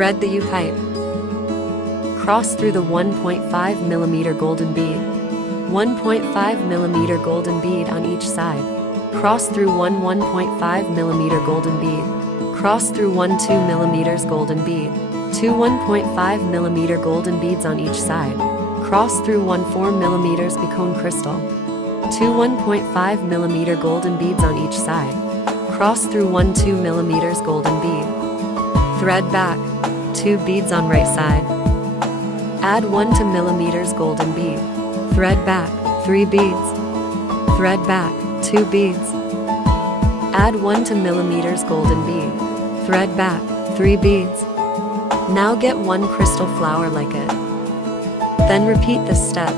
Thread the U-pipe. Cross through the 1.5mm golden bead. 1.5mm golden bead on each side. Cross through one 1.5mm golden bead. Cross through one 2mm golden bead. Two 1.5mm golden beads on each side. Cross through one 4mm bicone crystal. Two 1.5mm golden beads on each side. Cross through one 2mm golden bead. Thread back. 2 beads on right side. Add 1 2mm golden bead. Thread back. 3 beads. Thread back. 2 beads. Add 1 2mm golden bead. Thread back. 3 beads. Now get 1 crystal flower like it. Then repeat this step.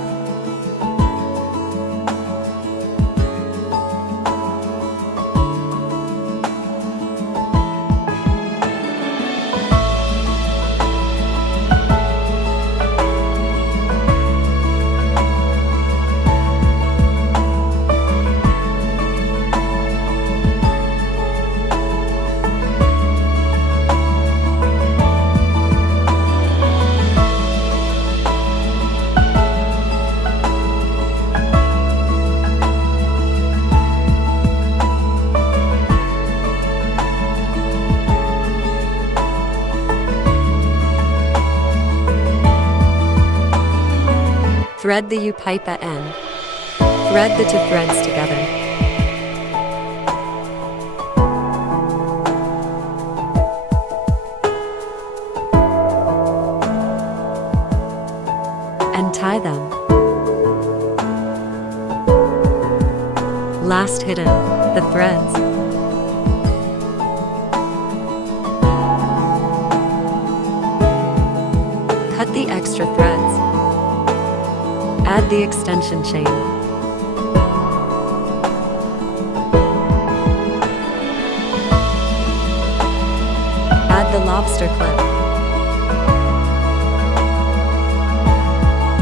Thread the U-pipe at end. Thread the 2 threads together. And tie them. Last hidden, the threads. Cut the extra threads. Add the extension chain. Add the lobster clip.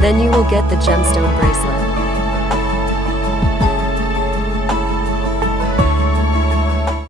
Then you will get the gemstone bracelet.